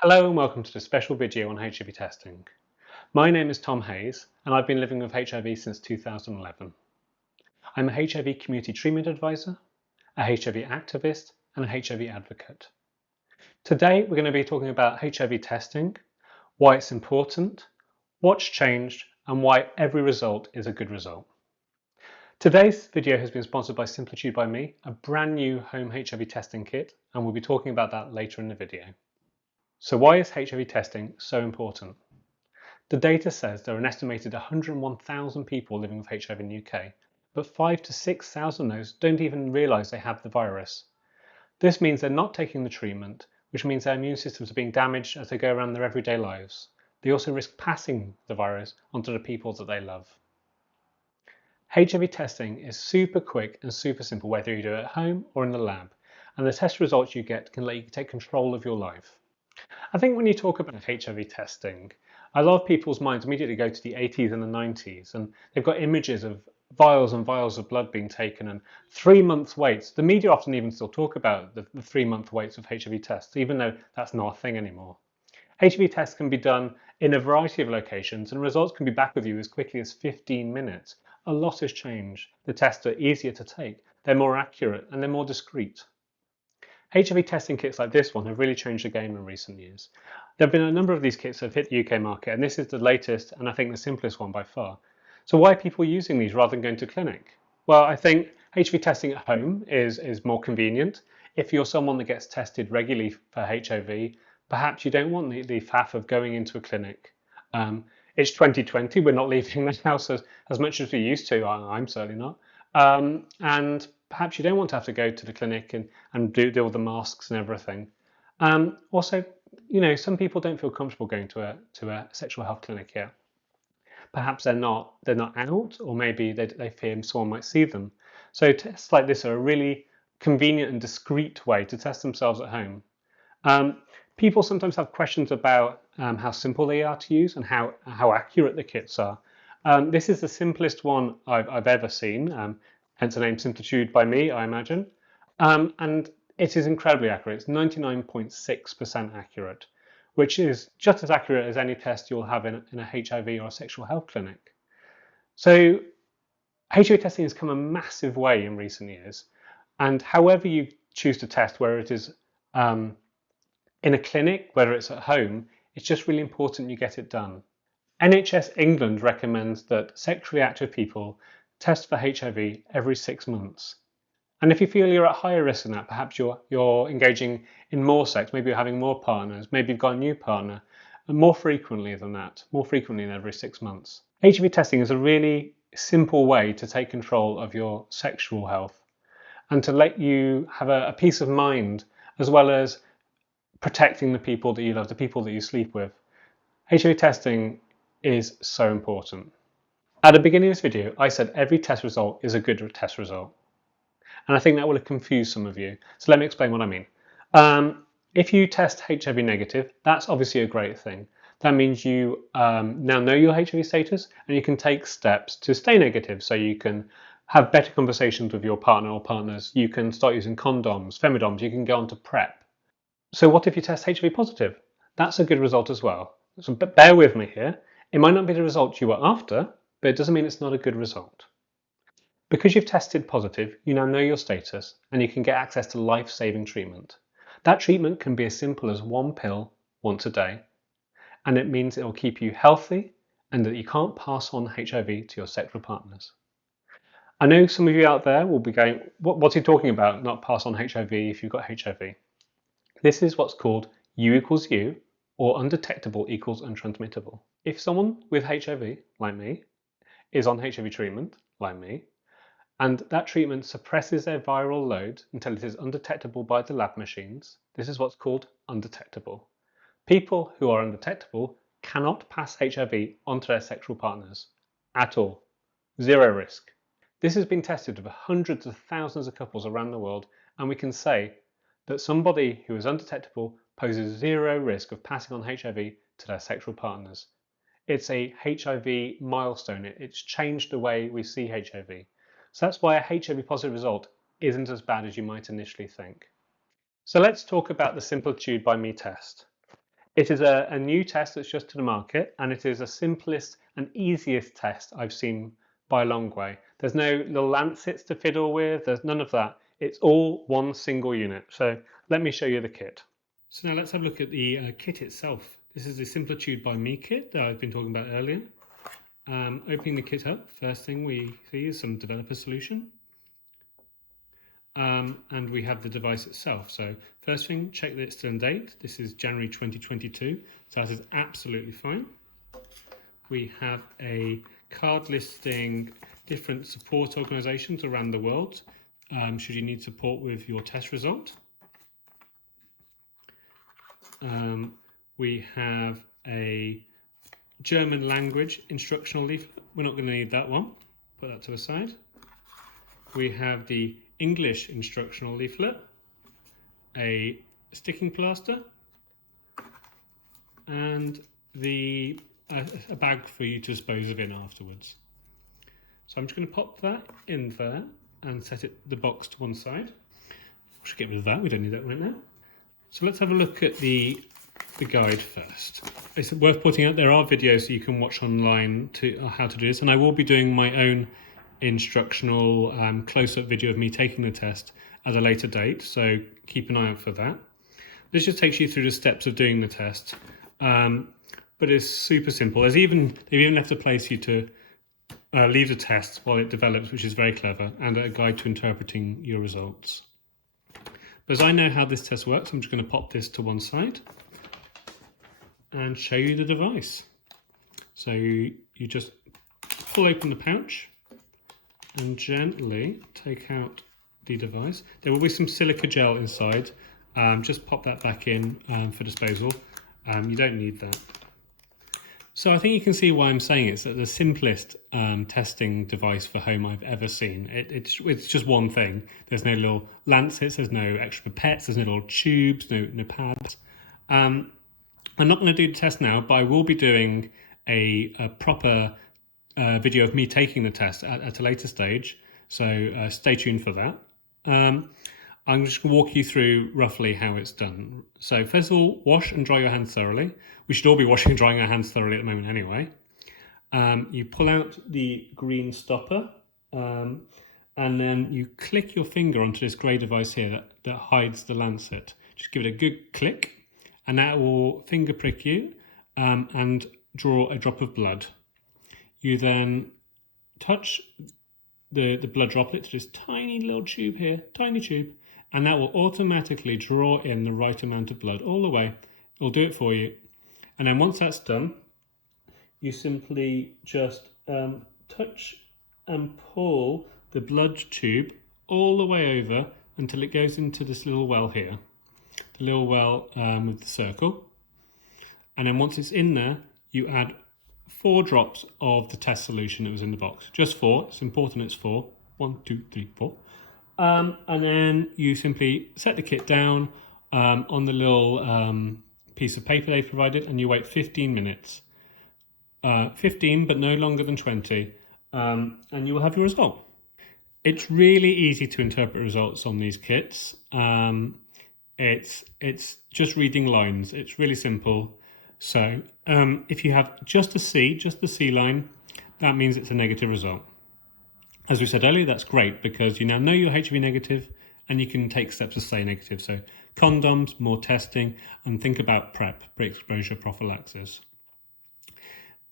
Hello and welcome to this special video on HIV testing. My name is Tom Hayes and I've been living with HIV since 2011. I'm a HIV community treatment advisor, a HIV activist and a HIV advocate. Today we're going to be talking about HIV testing, why it's important, what's changed and why every result is a good result. Today's video has been sponsored by SimplitudeByMe, a brand new home HIV testing kit, and we'll be talking about that later in the video. So why is HIV testing so important? The data says there are an estimated 101,000 people living with HIV in the UK, but 5,000 to 6,000 of those don't even realise they have the virus. This means they're not taking the treatment, which means their immune systems are being damaged as they go around their everyday lives. They also risk passing the virus onto the people that they love. HIV testing is super quick and super simple whether you do it at home or in the lab, and the test results you get can let you take control of your life. I think when you talk about HIV testing, a lot of people's minds immediately go to the 80s and the 90s, and they've got images of vials and vials of blood being taken and 3 months waits. The media often even still talk about the 3 month waits of HIV tests, even though that's not a thing anymore. HIV tests can be done in a variety of locations and results can be back with you as quickly as 15 minutes. A lot has changed. The tests are easier to take, they're more accurate and they're more discreet. HIV testing kits like this one have really changed the game in recent years. There have been a number of these kits that have hit the UK market, and this is the latest and I think the simplest one by far. So why are people using these rather than going to clinic? Well, I think HIV testing at home is more convenient. If you're someone that gets tested regularly for HIV, perhaps you don't want the faff of going into a clinic. It's 2020, we're not leaving the house as much as we used to. I'm certainly not. And perhaps you don't want to have to go to the clinic and deal with the masks and everything. Also, some people don't feel comfortable going to a sexual health clinic yet. Perhaps they're not out, or maybe they fear someone might see them. So tests like this are a really convenient and discreet way to test themselves at home. People sometimes have questions about how simple they are to use and how accurate the kits are. This is the simplest one I've ever seen, hence the name SimplitudeByMe, I imagine. And it is incredibly accurate. It's 99.6% accurate, which is just as accurate as any test you'll have in a HIV or a sexual health clinic. So HIV testing has come a massive way in recent years, and however you choose to test, whether it is in a clinic, whether it's at home, it's just really important you get it done. NHS England recommends that sexually active people test for HIV every 6 months. And if you feel you're at higher risk than that, perhaps you're engaging in more sex, maybe you're having more partners, maybe you've got a new partner, and more frequently than that, more frequently than every 6 months. HIV testing is a really simple way to take control of your sexual health and to let you have a peace of mind, as well as protecting the people that you love, the people that you sleep with. HIV testing is so important. At the beginning of this video, I said every test result is a good test result. And I think that will have confused some of you. So let me explain what I mean. If you test HIV negative, that's obviously a great thing. That means you now know your HIV status and you can take steps to stay negative. So you can have better conversations with your partner or partners. You can start using condoms, femidoms, you can go on to PrEP. So what if you test HIV positive? That's a good result as well. So bear with me here. It might not be the result you were after, but it doesn't mean it's not a good result. Because you've tested positive, you now know your status and you can get access to life-saving treatment. That treatment can be as simple as one pill once a day, and it means it will keep you healthy and that you can't pass on HIV to your sexual partners. I know some of you out there will be going, what's he talking about, not pass on HIV if you've got HIV? This is what's called U equals U, or undetectable equals untransmittable. If someone with HIV, like me, is on HIV treatment, like me, and that treatment suppresses their viral load until it is undetectable by the lab machines, this is what's called undetectable. People who are undetectable cannot pass HIV onto their sexual partners at all. Zero risk. This has been tested with hundreds of thousands of couples around the world, and we can say that somebody who is undetectable poses zero risk of passing on HIV to their sexual partners. It's a HIV milestone. It's changed the way we see HIV. So that's why a HIV positive result isn't as bad as you might initially think. So let's talk about the SimplitudeByMe test. It is a new test that's just to the market, and it is the simplest and easiest test I've seen by a long way. There's no little lancets to fiddle with, there's none of that. It's all one single unit. So let me show you the kit. So now let's have a look at the kit itself. This is the SimplitudeByMe kit that I've been talking about earlier. Opening the kit up, first thing we see is some developer solution. And we have the device itself. So first thing, check that it's still in date. This is January 2022, so that is absolutely fine. We have a card listing different support organisations around the world, should you need support with your test result. We have a German language instructional leaflet. We're not going to need that one. Put that to the side. We have the English instructional leaflet, a sticking plaster, and a bag for you to dispose of in afterwards. So I'm just going to pop that in there and set the box to one side. We should get rid of that, we don't need that right now. So let's have a look at the guide first. It's worth pointing out there are videos that you can watch online to how to do this, and I will be doing my own instructional close-up video of me taking the test at a later date, so keep an eye out for that. This just takes you through the steps of doing the test, but it's super simple. They've even left a place for you to leave the test while it develops, which is very clever, and a guide to interpreting your results. But as I know how this test works, I'm just going to pop this to one side and show you the device. So you just pull open the pouch and gently take out the device. There will be some silica gel inside. Just pop that back in for disposal. You don't need that. So I think you can see why I'm saying it's the simplest testing device for home I've ever seen. It's just one thing. There's no little lancets, there's no extra pipettes, there's no little tubes, no pads. I'm not going to do the test now, but I will be doing a proper video of me taking the test at a later stage, so stay tuned for that. I'm just going to walk you through roughly how it's done. So first of all, wash and dry your hands thoroughly. We should all be washing and drying our hands thoroughly at the moment anyway. You pull out the green stopper, and then you click your finger onto this grey device here that hides the lancet. Just give it a good click, and that will finger prick you and draw a drop of blood. You then touch the blood droplet to this tiny little tube here, tiny tube, and that will automatically draw in the right amount of blood all the way. It'll do it for you. And then once that's done, you simply just touch and pull the blood tube all the way over until it goes into this little well here, the little well with the circle. And then once it's in there, you add 4 drops of the test solution that was in the box. Just 4. It's important it's 4. 1, 2, 3, 4. And then you simply set the kit down on the little piece of paper they provided, and you wait 15 minutes. 15, but no longer than 20, and you will have your result. It's really easy to interpret results on these kits. It's just reading lines. It's really simple. So if you have just the C line, that means it's a negative result. As we said earlier, that's great because you now know you're HIV negative and you can take steps to stay negative. So condoms, more testing, and think about PrEP, pre-exposure prophylaxis.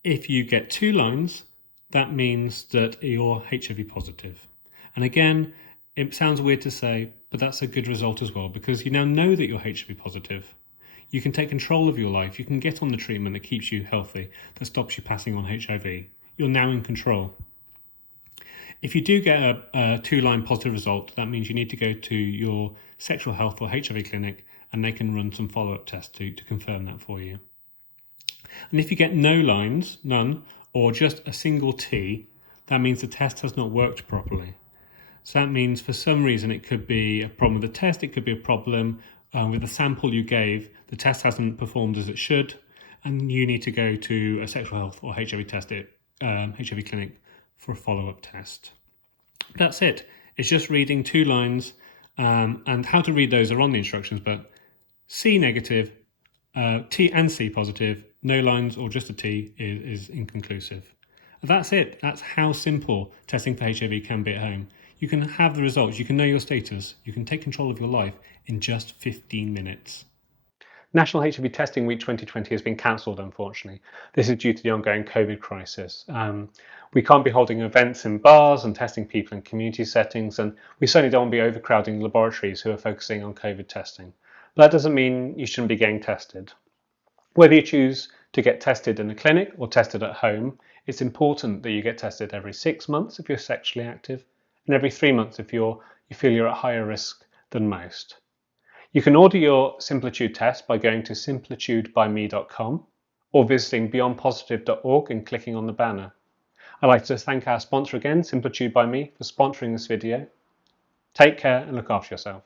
If you get 2 lines, that means that you're HIV positive. And again, it sounds weird to say, but that's a good result as well because you now know that you're HIV positive. You can take control of your life. You can get on the treatment that keeps you healthy, that stops you passing on HIV. You're now in control. If you do get a 2-line positive result, that means you need to go to your sexual health or HIV clinic and they can run some follow-up tests to confirm that for you. And if you get no lines, none, or just a single T, that means the test has not worked properly. So that means for some reason it could be a problem with the test, it could be a problem with the sample you gave, the test hasn't performed as it should, and you need to go to a sexual health or HIV clinic for a follow-up test. That's it. It's just reading 2 lines, and how to read those are on the instructions, but C negative, T and C positive, no lines or just a T is inconclusive. That's it. That's how simple testing for HIV can be at home. You can have the results, you can know your status, you can take control of your life in just 15 minutes. National HIV Testing Week 2020 has been cancelled, unfortunately. This is due to the ongoing COVID crisis. We can't be holding events in bars and testing people in community settings, and we certainly don't want to be overcrowding laboratories who are focusing on COVID testing. But that doesn't mean you shouldn't be getting tested. Whether you choose to get tested in a clinic or tested at home, it's important that you get tested every 6 months if you're sexually active, and every 3 months if you feel you're at higher risk than most. You can order your Simplitude test by going to SimplitudeByMe.com or visiting beyondpositive.org and clicking on the banner. I'd like to thank our sponsor again, SimplitudeByMe, for sponsoring this video. Take care and look after yourself.